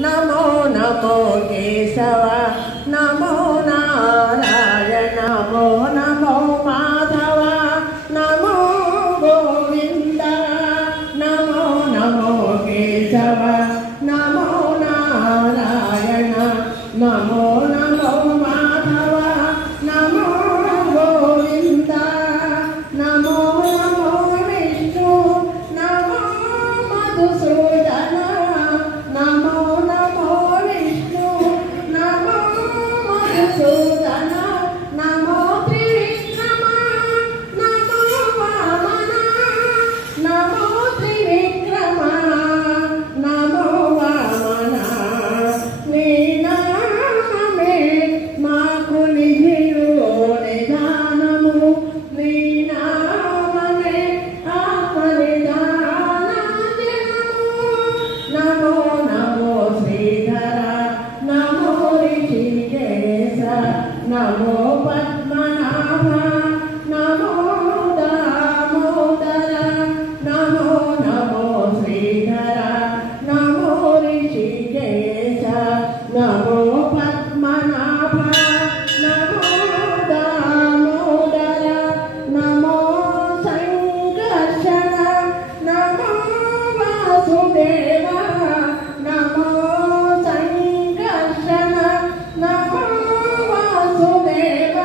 नमो नमो केशव नमो नारायण नमो नमो माधव नमो गोविंद नमो नमो केशव नमो नारायण नमो नमो माधव नमो गोविंद नमो नमो विष्णु नमो मधुसूदन नमो नमो विष्णु नमो मधुसूदन नमो त्रिविक्रम नमो वामन नमो त्रिविक्रम नमो वामन నీ నామమే మాకు నిధియు నిదానము నీ నామమే ఆత్మనిదానము నమో నమో శ్రీధర నమో ఋషికేశ నమో పద్మనాభ నమో దామోదర నమో నమో శ్రీధర నమో ఋషికేశ నమో పద్మనాభ నమో దామోదర నమో సంకర్షణ నమో వాసుదేవ నమో సంకర్షణ నమో వాసుదేవ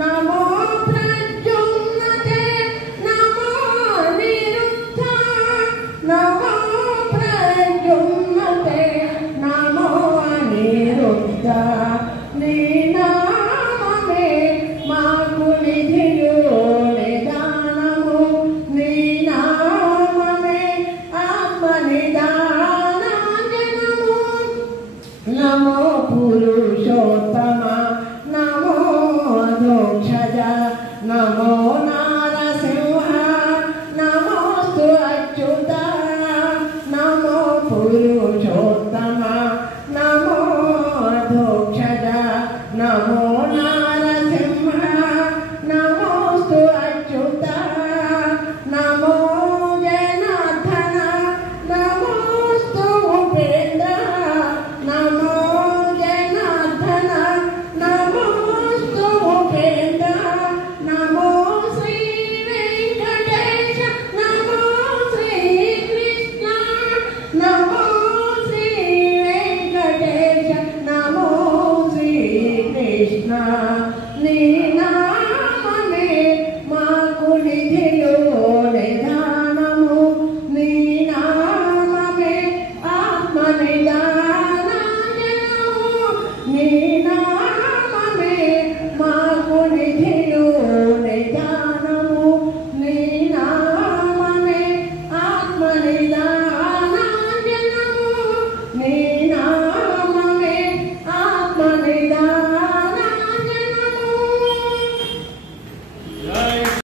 నమో ప్రద్యుమ్నతే నమో నిరుద్ధ నమో ప్రద్యుమ్నతే నమో అనిరుద్ధ నీ నామమే మాకు నిధియు నిదానము నీ నామమే ఆత్మనిదానము నమో పురుషోత్తమ నమో దోక్షజ నమో నారసింహ నమోస్తు అచ్యుత నమో పురుషోత్తమ నమో దోక్షజ నమో నారసింహ నమోస్తు అచ్యుత నమో జనార్దన నమోస్తు ఉపేంద్ర నమో జనార్దన నమోస్తు ఉపేంద్ర నమో శ్రీ వెంకటేశ నమో శ్రీకృష్ణ నమో శ్రీ వెంకటేశ నమో శ్రీకృష్ణ నీ నామమే మాకు నిధియు నిదానము నీ నామమే ఆత్మనిదానము నీ నామమే